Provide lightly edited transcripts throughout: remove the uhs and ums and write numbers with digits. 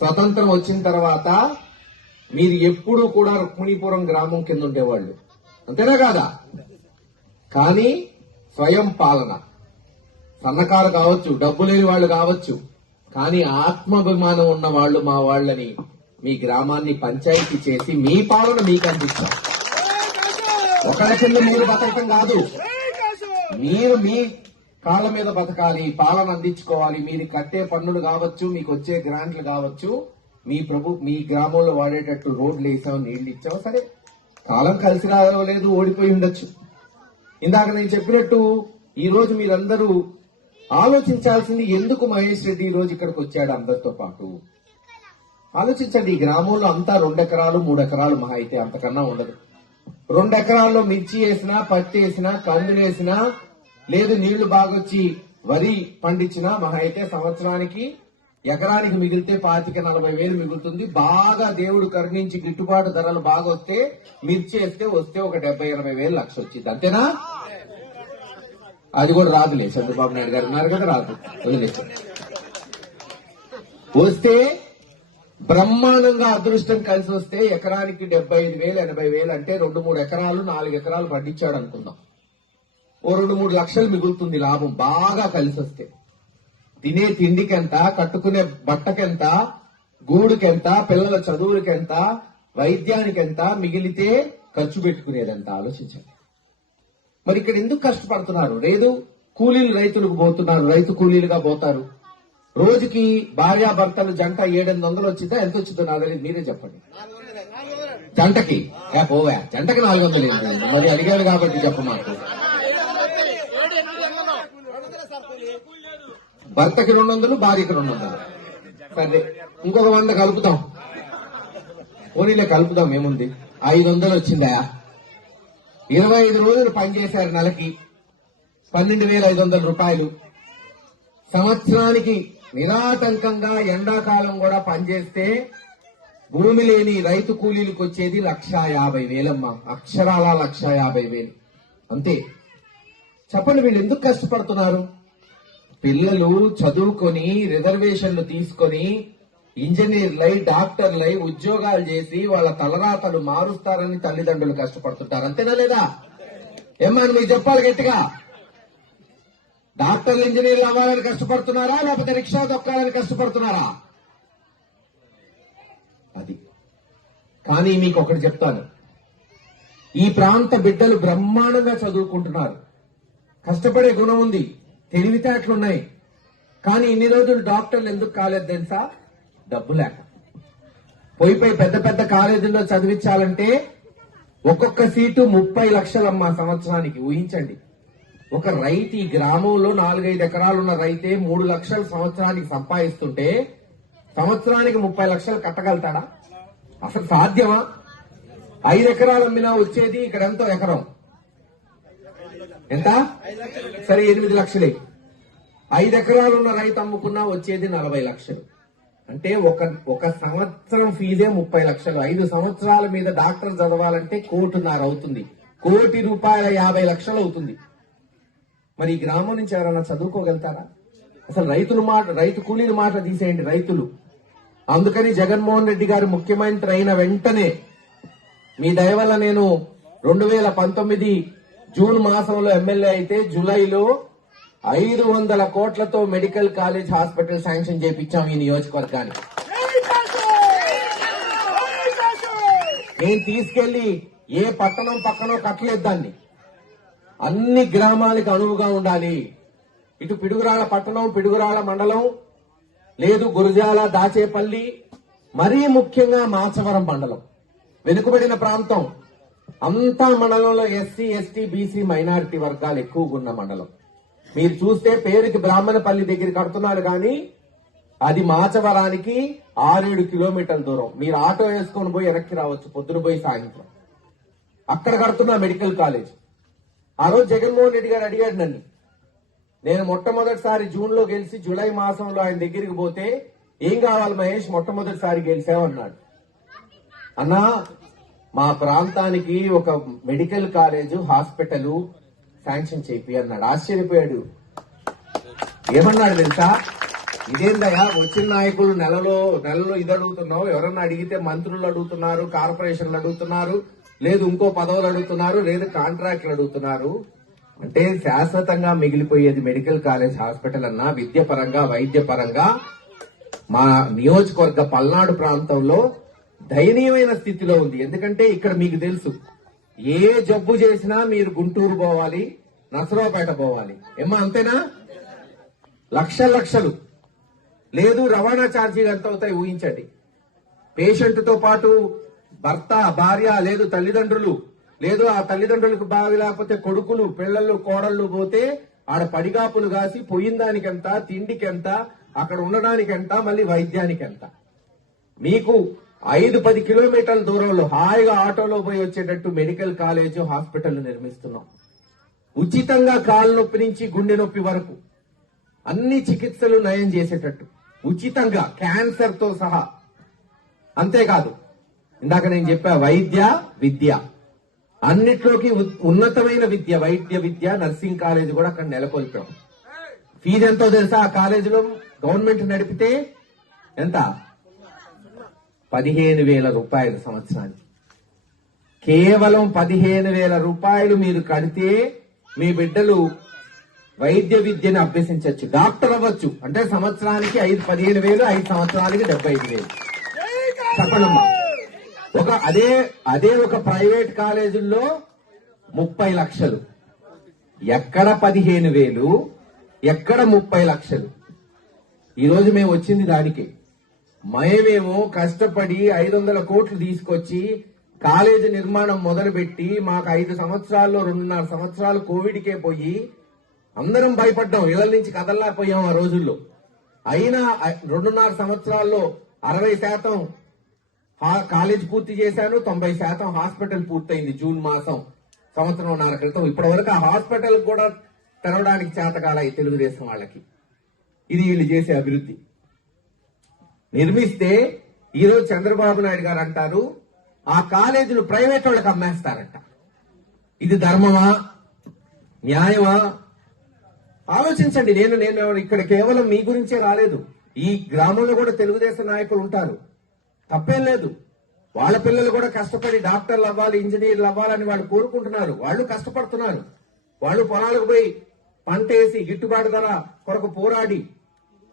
స్వతంత్రం వచ్చిన తర్వాత మీరు ఎప్పుడూ కూడా రుక్మిణీపురం గ్రామం కింద ఉండేవాళ్ళు, అంతేనా కాదా? కానీ స్వయం పాలన, సన్నకారు కావచ్చు, డబ్బు లేని వాళ్ళు కావచ్చు, కానీ ఆత్మాభిమానం ఉన్న వాళ్ళు మా వాళ్ళని మీ గ్రామాన్ని పంచాయతీ చేసి మీ పాలన మీకు అందిస్తాం. ఒకరి కింద మీరు బతకటం కాదు, మీరు మీ కాళ్ళ మీద బతకాలి, పాలన అందించుకోవాలి. మీరు కట్టే పన్నులు కావచ్చు, మీకు వచ్చే గ్రాంట్లు కావచ్చు, మీ గ్రామంలో వాడేటట్టు రోడ్లు వేసాం, నీళ్లు ఇచ్చాం. సరే, కాలం కలిసి రాలేదు, ఓడిపోయి ఉండొచ్చు. ఇందాక నేను చెప్పినట్టు ఈ రోజు మీరందరూ ఆలోచించాల్సింది, ఎందుకు మహేష్ రెడ్డి ఈ రోజు ఇక్కడికి వచ్చాడు అందరితో పాటు ఆలోచించండి. ఈ గ్రామంలో అంతా 2 ఎకరాలు 3 ఎకరాలు మహా అయితే, అంతకన్నా ఉండదు. 2 ఎకరాల్లో మిర్చి వేసినా, పత్తి వేసినా, కందులు వేసినా, లేదు నీళ్లు బాగొచ్చి వరి పండించినా మహా అయితే సంవత్సరానికి ఎకరానికి మిగిలితే 25-40 వేలు మిగులుతుంది. బాగా దేవుడు కరుణించి గిట్టుబాటు ధరలు బాగా వస్తే మిర్చి వస్తే ఒక 70-80 వేలు లక్ష వచ్చింది, అంతేనా? అది కూడా రాదులే, చంద్రబాబు నాయుడు గారు ఉన్నారు కదా, రాదు, వదిలేసారు. వస్తే బ్రహ్మాండంగా అదృష్టం కలిసి వస్తే ఎకరానికి 75 వేలు 80 వేలు అంటే 2-3 ఎకరాలు 4 ఎకరాలు పండించాడు అనుకుందాం. ఓ 2-3 లక్షలు మిగులుతుంది లాభం బాగా కలిసి వస్తే. తినే తిండికెంత, కట్టుకునే బట్టకెంత, గూడుకెంత, పిల్లల చదువులకెంత, వైద్యానికెంత, మిగిలితే ఖర్చు పెట్టుకునేదంత ఆలోచించండి. మరి ఇక్కడ ఎందుకు కష్టపడుతున్నారు? లేదు, కూలీలు రైతులకు పోతున్నారు, రైతు కూలీలుగా పోతారు. రోజుకి భార్యాభర్తలు జంట 700 వచ్చిందా, ఎంత వచ్చిందో నాకు తెలియదు, మీరే చెప్పండి. జంటకి పోవా, జంటకి 400 ఏంటి? మరి అడిగాడు కాబట్టి చెప్పమాకు. భర్తకి 200, భార్యకి 200. సరే, ఇంకొక 100 కలుపుతాం, పోనీలే కలుపుదాం, ఏముంది, 500 వచ్చిందా? 25 రోజులు పనిచేశారు, నెలకి 12,500 రూపాయలు. సంవత్సరానికి నిరాటంకంగా ఎండాకాలం కూడా పనిచేస్తే భూమి లేని రైతు కూలీలకు వచ్చేది 1,50,000 అక్షరాల 1,50,000. అంతే. చెప్పండి, వీళ్ళు ఎందుకు కష్టపడుతున్నారు? పిల్లలు చదువుకొని రిజర్వేషన్లు తీసుకొని ఇంజనీర్లై, డాక్టర్లై ఉద్యోగాలు చేసి వాళ్ళ తలరాతలు మారుస్తారని తల్లిదండ్రులు కష్టపడుతుంటారు, అంతేనా లేదా? ఏమని మీకు చెప్పాలి గట్టిగా? డాక్టర్లు ఇంజనీర్లు అవ్వాలని కష్టపడుతున్నారా, లేకపోతే రిక్షా దొక్కాలని కష్టపడుతున్నారా? అది. కానీ మీకు ఒకటి చెప్తాను, ఈ ప్రాంత బిడ్డలు బ్రహ్మాండంగా చదువుకుంటున్నారు, కష్టపడే గుణం ఉంది, తెలివితేటలున్నాయి. కానీ ఇన్ని రోజులు డాక్టర్లు ఎందుకు కాలేదు తెలుసా? డబ్బు లేక. పోయి పెద్ద పెద్ద కాలేజీల్లో చదివించాలంటే ఒక్కొక్క సీటు 30 లక్షలమ్మా సంవత్సరానికి. ఊహించండి, ఒక రైతు ఈ గ్రామంలో 4-5 ఎకరాలున్న రైతే 3 లక్షలు సంవత్సరానికి సంపాదిస్తుంటే సంవత్సరానికి 30 లక్షలు కట్టగలుగుతాడా? అసలు సాధ్యమా? 5 ఎకరాలు అమ్మినా వచ్చేది ఇక్కడ ఎంతో ఎకరం ఎంత? సరే, 8 లక్షలే. 5 ఎకరాలున్న రైతు అమ్ముకున్నా వచ్చేది 40 లక్షలు. అంటే ఒక సంవత్సరం ఫీజే 30 లక్షలు. 5 సంవత్సరాల మీద డాక్టర్ చదవాలంటే 1,50,00,000 అవుతుంది. 1,00,00,000 రూపాయల 50 లక్షలు అవుతుంది. మరి ఈ గ్రామం నుంచి ఎవరైనా చదువుకోగలుగుతారా? అసలు రైతు కూలీల మాట తీసేయండి, రైతులు. అందుకని జగన్మోహన్ రెడ్డి గారు ముఖ్యమంత్రి అయిన వెంటనే మీ దయ వల్ల నేను 2019 జూన్ మాసంలో ఎమ్మెల్యే అయితే జూలైలో 500 కోట్లతో మెడికల్ కాలేజ్ హాస్పిటల్ శాంక్షన్ చేయించాం ఈ నియోజకవర్గానికి. నేను తీసుకెళ్లి ఏ పట్టణం పక్కనో కట్టలేదు దాన్ని, అన్ని గ్రామాలకు అనువుగా ఉండాలి. ఇటు పిడుగురాళ్ల పట్టణం, పిడుగురాళ్ల మండలం, లేదు గురజాల, దాచేపల్లి, మరీ ముఖ్యంగా మాచవరం మండలం, వెనుకబడిన ప్రాంతం అంతా మండలంలో ఎస్సీ, ఎస్టీ, బీసీ, మైనారిటీ వర్గాలు ఎక్కువగా ఉన్న మండలం. మీరు చూస్తే పేరుకి బ్రాహ్మణపల్లి దగ్గర కడుతున్నారు కానీ అది మాచవరానికి 6-7 కిలోమీటర్ల దూరం. మీరు ఆటో వేసుకొని పోయి వెనక్కి రావచ్చు, పొద్దున పోయి సాయంత్రం. అక్కడ కడుతున్నా మెడికల్ కాలేజ్. ఆ రోజు జగన్మోహన్ రెడ్డి గారు అడిగాడు నన్ను. నేను మొట్టమొదటిసారి జూన్ లో గెలిచి జూలై మాసంలో ఆయన దగ్గరికి పోతే, ఏం కావాలి మహేష్, మొట్టమొదటిసారి గెలిచావన్నాడు. అన్నా, మా ప్రాంతానికి ఒక మెడికల్ కాలేజ్, హాస్పిటల్ శాంక్షన్ చేపి అన్నాడు. ఆశ్చర్యపోయాడు. ఏమన్నాడు తెలుసా? ఇదేందయ్యా వచ్చిన నాయకులు నెలలో ఇది అడుగుతున్నావు, ఎవరన్నా అడిగితే మంత్రులు అడుగుతున్నారు, కార్పొరేషన్లు అడుగుతున్నారు, లేదు ఇంకో పదవులు అడుగుతున్నారు, లేదు కాంట్రాక్ట్లు అడుగుతున్నారు. అంటే శాశ్వతంగా మిగిలిపోయేది మెడికల్ కాలేజ్ హాస్పిటల్ అన్నా విద్య పరంగా వైద్య పరంగా మా నియోజకవర్గ పల్నాడు ప్రాంతంలో దయనీయమైన స్థితిలో ఉంది. ఎందుకంటే ఇక్కడ మీకు తెలుసు, ఏ జబ్బు చేసినా మీరు గుంటూరు పోవాలి, నసరావుపేట పోవాలి. ఏమా అంతేనా? లక్షలు లేదు. రవాణా ఛార్జీలు ఎంత అవుతాయి ఊహించండి. పేషెంట్ తో పాటు భర్త, భార్య, లేదు తల్లిదండ్రులు, లేదు ఆ తల్లిదండ్రులకు బావి లేకపోతే కొడుకులు, పిల్లలు, కోడళ్లు పోతే ఆడ పడిగాపులు కాసి పోయిన దానికెంత, తిండికెంత, అక్కడ ఉండడానికి ఎంత, మళ్ళీ వైద్యానికి ఎంత. మీకు 5-10 కిలోమీటర్ల దూరంలో హాయిగా ఆటోలో పోయి వచ్చేటట్టు మెడికల్ కాలేజ్ హాస్పిటల్ నిర్మిస్తున్నాం. ఉచితంగా కాలు నొప్పి నుంచి గుండె నొప్పి వరకు అన్ని చికిత్సలు నయం చేసేటట్టు ఉచితంగా, క్యాన్సర్ తో సహా. అంతేకాదు, ఇందాక నేను చెప్పా వైద్య విద్య అన్నిట్లోకి ఉన్నతమైన విద్య, వైద్య విద్య, నర్సింగ్ కాలేజ్ కూడా అక్కడ నెలకొల్పాం. ఫీజు ఎంతో తెలుసా? ఆ కాలేజీలో గవర్నమెంట్ నడిపితే ఎంత? 15,000 రూపాయలు సంవత్సరానికి. కేవలం 15,000 రూపాయలు మీరు కడితే మీ బిడ్డలు వైద్య విద్యను అభ్యసించవచ్చు, డాక్టర్ అవ్వచ్చు. అంటే సంవత్సరానికి 15,000, 5 సంవత్సరాలకి 75,000. చెప్పండమ్మా. అదే ఒక ప్రైవేట్ కాలేజీల్లో 30 లక్షలు. ఎక్కడ 15,000, ఎక్కడ 30 లక్షలు? ఈ రోజు మేము వచ్చింది దానికి. మేమేమో కష్టపడి 500 కోట్లు తీసుకొచ్చి కాలేజీ నిర్మాణం మొదలుపెట్టి మాకు 5 సంవత్సరాల్లో 2.5 సంవత్సరాలు కోవిడ్కే పోయి అందరం భయపడ్డాం, ఇళ్ల నుంచి కదల్లాపోయాం ఆ రోజుల్లో. అయినా 2.5 సంవత్సరాల్లో 60% కాలేజ్ పూర్తి చేశాను, 90% హాస్పిటల్ పూర్తయింది జూన్ మాసం సంవత్సరంన్నర క్రితం. ఇప్పటి వరకు ఆ హాస్పిటల్ కూడా తెరవడానికి చేతకాలయి తెలుగుదేశం వాళ్ళకి. ఇది వీళ్ళు చేసే అభివృద్ధి. నిర్మిస్తే ఈరోజు చంద్రబాబు నాయుడు గారు అంటారు ఆ కాలేజీలు ప్రైవేట్ వాళ్ళకి అమ్మేస్తారంట. ఇది ధర్మమా, న్యాయమా? ఆలోచించండి. నేను ఇక్కడ కేవలం మీ గురించే రాలేదు. ఈ గ్రామంలో కూడా తెలుగుదేశం నాయకులు ఉంటారు, తప్పేం లేదు. వాళ్ళ పిల్లలు కూడా కష్టపడి డాక్టర్లు అవ్వాలి, ఇంజనీర్లు అవ్వాలని వాళ్ళు కోరుకుంటున్నారు. వాళ్ళు కష్టపడుతున్నారు. వాళ్ళు పొలాలకు పోయి పంట వేసి గిట్టుబాటు ధర కొరకు పోరాడి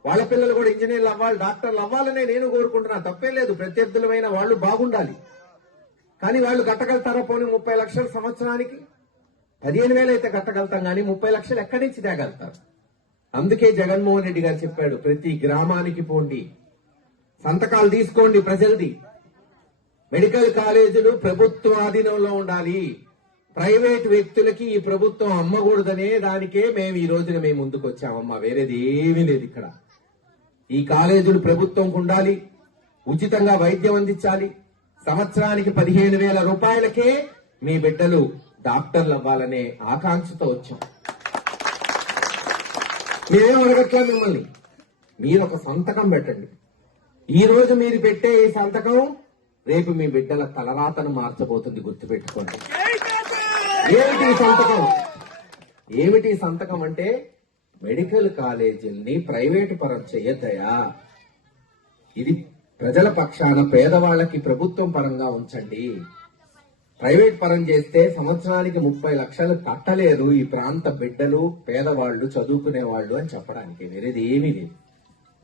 వాళ్ళ పిల్లలు కూడా ఇంజనీర్లు అవ్వాలి, డాక్టర్లు అవ్వాలనే నేను కోరుకుంటున్నా. తప్పేం లేదు. ప్రత్యర్థులమైన వాళ్ళు బాగుండాలి. కానీ వాళ్ళు కట్టగలుగుతారా? పోనీ 30 లక్షలు సంవత్సరానికి? 15,000 అయితే కట్టగలుగుతాం, కానీ 30 లక్షలు ఎక్కడి నుంచి తేగలుగుతారు? అందుకే జగన్మోహన్ రెడ్డి గారు చెప్పాడు, ప్రతి గ్రామానికి పోండి, సంతకాలు తీసుకోండి ప్రజలది. మెడికల్ కాలేజీలు ప్రభుత్వ ఆధీనంలో ఉండాలి, ప్రైవేట్ వ్యక్తులకి ఈ ప్రభుత్వం అమ్మకూడదనే దానికే మేము ఈ రోజున మేము ముందుకు వచ్చామమ్మా. వేరేది ఏమీ లేదు ఇక్కడ. ఈ కాలేజీలు ప్రభుత్వంకు ఉండాలి, ఉచితంగా వైద్యం అందించాలి. సంవత్సరానికి 15,000 రూపాయలకే మీ బిడ్డలు డాక్టర్లు అవ్వాలనే ఆకాంక్షతో వచ్చాం. మేమేం అడగట్లా మిమ్మల్ని. మీరు ఒక సంతకం పెట్టండి. ఈ రోజు మీరు పెట్టే ఈ సంతకం రేపు మీ బిడ్డల తలరాతను మార్చబోతుంది, గుర్తుపెట్టుకోండి. ఏమిటి సంతకం అంటే మెడికల్ కాలేజీల్ని ప్రైవేటు పరం చేయద్దయా, ఇది ప్రజల పక్షాన పేదవాళ్లకి ప్రభుత్వం పరంగా ఉంచండి. ప్రైవేట్ పరం చేస్తే సంవత్సరానికి 30 లక్షలు కట్టలేరు ఈ ప్రాంత బిడ్డలు, పేదవాళ్లు, చదువుకునే వాళ్ళు అని చెప్పడానికి. వేరేది ఏమీ లేదు.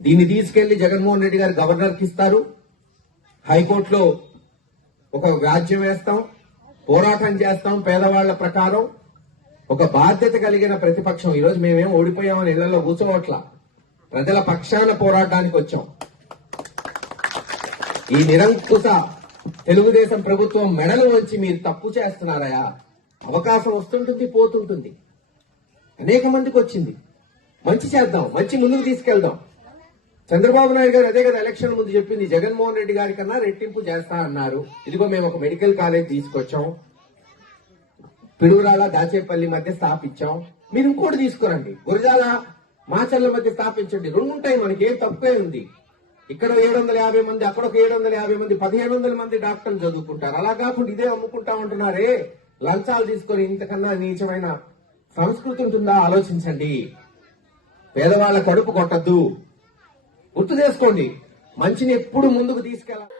దీన్ని తీసుకెళ్లి జగన్మోహన్ రెడ్డి గారు గవర్నర్కి ఇస్తారు. హైకోర్టులో ఒక వ్యాజ్యం వేస్తాం, పోరాటం చేస్తాం. పేదవాళ్ల ప్రకారం ఒక బాధ్యత కలిగిన ప్రతిపక్షం. ఈరోజు మేమేం ఓడిపోయామని ఇళ్లలో కూర్చోవట్లా, ప్రజల పక్షాన పోరాటానికి వచ్చాం. ఈ నిరంకుశ తెలుగుదేశం ప్రభుత్వం మెడలు వంచి మీరు తప్పు చేస్తున్నారయా. అవకాశం వస్తుంటుంది, పోతుంటుంది. అనేక మందికి వచ్చింది. మంచి చేద్దాం, మంచి ముందుకు తీసుకెళ్దాం. చంద్రబాబు నాయుడు గారు అదే కదా ఎలక్షన్ ముందు చెప్పింది, జగన్మోహన్ రెడ్డి గారి కన్నా రెట్టింపు చేస్తా అన్నారు. ఇదిగో మేము ఒక మెడికల్ కాలేజ్ తీసుకొచ్చాం, పిడుగురాల దాచేపల్లి మధ్య స్థాపించాం. మీరు ఇంకోటి తీసుకురండి, గురజాల మాచర్ల మధ్య స్థాపించండి. 2 ఉంటాయి, మనకి ఏం తప్పే ఉంది. ఇక్కడ 750 మంది, అక్కడ ఒక 750 మంది, 1,500 మంది డాక్టర్లు చదువుకుంటారు. అలా కాకుండా ఇదే అమ్ముకుంటా ఉంటున్నారే, లంచాలు తీసుకొని. ఇంతకన్నా నీచమైన సంస్కృతి ఉంటుందా? ఆలోచించండి. పేదవాళ్ల కడుపు కొట్టద్దు. గుర్తు చేసుకోండి, మంచిని ఎప్పుడు ముందుకు తీసుకెళ్ళాలి.